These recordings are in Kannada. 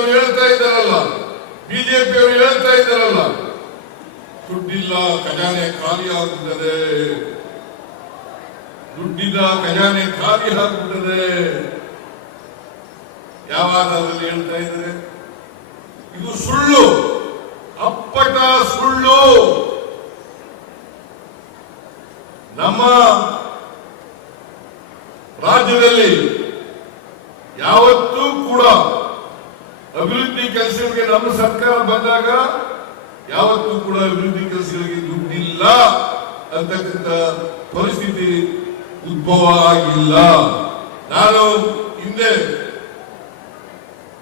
ಅವರು ಹೇಳ್ತಾ ಇದ್ದಾರಲ್ಲ, ಬಿಜೆಪಿಯವರು ಹೇಳ್ತಾ ಇದ್ದಾರಲ್ಲ, ದುಡ್ಡಿಲ್ಲ ಖಜಾನೆ ಖಾಲಿ ಆಗುತ್ತದೆ, ದುಡ್ಡಿನ ಖಜಾನೆ ಖಾಲಿ ಆಗುತ್ತದೆ, ಯಾವ ಆಧಾರದಲ್ಲಿ ಹೇಳ್ತಾ ಇದ್ದಾರೆ? ಇದು ಸುಳ್ಳು, ಅಪ್ಪಟ ಸುಳ್ಳು. ನಮ್ಮ ರಾಜ್ಯದಲ್ಲಿ ಯಾವತ್ತೂ ಕೂಡ ಅಭಿವೃದ್ಧಿ ಕೆಲಸಗಳಿಗೆ ನಮ್ಮ ಸರ್ಕಾರ ಬಂದಾಗ ಯಾವತ್ತೂ ಕೂಡ ಅಭಿವೃದ್ಧಿ ಕೆಲಸಗಳಿಗೆ ದುಡ್ಡಿಲ್ಲ ಅಂತಕ್ಕಂಥ ಪರಿಸ್ಥಿತಿ ಉದ್ಭವ ಆಗಿಲ್ಲ. ನಾನು ಹಿಂದೆ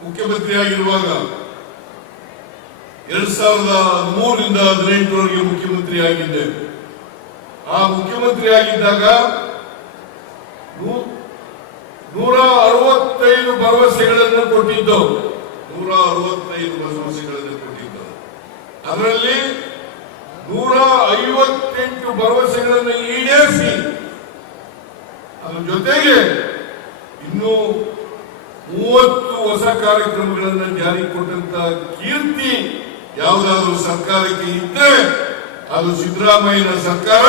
ಮುಖ್ಯಮಂತ್ರಿಯಾಗಿರುವಾಗ 2003ರಿಂದ 2018ರವರೆಗೆ ಮುಖ್ಯಮಂತ್ರಿ ಆಗಿದ್ದೆ. ಆ ಮುಖ್ಯಮಂತ್ರಿ ಆಗಿದ್ದಾಗ 165 ಭರವಸೆಗಳನ್ನು ಕೊಟ್ಟಿದ್ದು, 165 ಭರವಸೆಗಳನ್ನು ಕೊಟ್ಟಿದ್ದು. ಅದರಲ್ಲಿ 158 ಭರವಸೆಗಳನ್ನು ಈಡೇರಿಸಿ ಅದರ ಜೊತೆಗೆ ಇನ್ನೂ 30 ಹೊಸ ಕಾರ್ಯಕ್ರಮಗಳನ್ನು ಜಾರಿಗೆ ಕೊಟ್ಟಂತ ಕೀರ್ತಿ ಯಾವುದಾದ್ರೂ ಸರ್ಕಾರಕ್ಕೆ ಇದ್ದರೆ ಅದು ಸಿದ್ದರಾಮಯ್ಯನ ಸರ್ಕಾರ,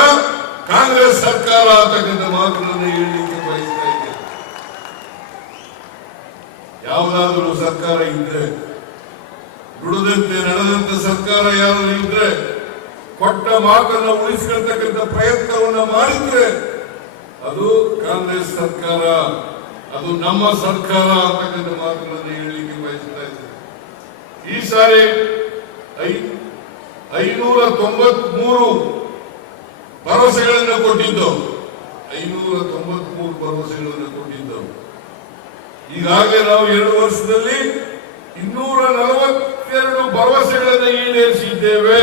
ಕಾಂಗ್ರೆಸ್ ಸರ್ಕಾರ ಅಂತಕ್ಕಂಥ ಮಾತುಗಳನ್ನು ಹೇಳಲಿಕ್ಕೆ ಬಯಸ್ತಾ ಇದ್ದೇನೆ. ಯಾವುದಾದ್ರೂ ಸರ್ಕಾರ ಇದ್ರೆ, ದುಡಿದಂತೆ ನಡೆದಂತ ಸರ್ಕಾರ ಯಾರು ಇದ್ರೆ, ಕೊಟ್ಟ ಮಾತನ್ನು ಉಳಿಸಿಕೊಳ್ತಕ್ಕಂಥ ಪ್ರಯತ್ನವನ್ನು ಮಾಡಿದ್ರೆ ಅದು ಕಾಂಗ್ರೆಸ್ ಸರ್ಕಾರ, ಅದು ನಮ್ಮ ಸರ್ಕಾರ ಅಂತಕ್ಕಂಥ ಮಾತುಗಳನ್ನು ಹೇಳಲಿಕ್ಕೆ ಬಯಸ್ತಾ ಇದ್ದೇನೆ. ಈ ಸಾರಿ 593 ಭರವಸೆಗಳನ್ನು ಕೊಟ್ಟಿದ್ದು, 593 ಭರವಸೆಗಳನ್ನು ಕೊಟ್ಟಿದ್ದು. ಈಗಾಗಲೇ ನಾವು 2 ವರ್ಷದಲ್ಲಿ 242 ಭರವಸೆಗಳನ್ನು ಈಡೇರಿಸಿದ್ದೇವೆ.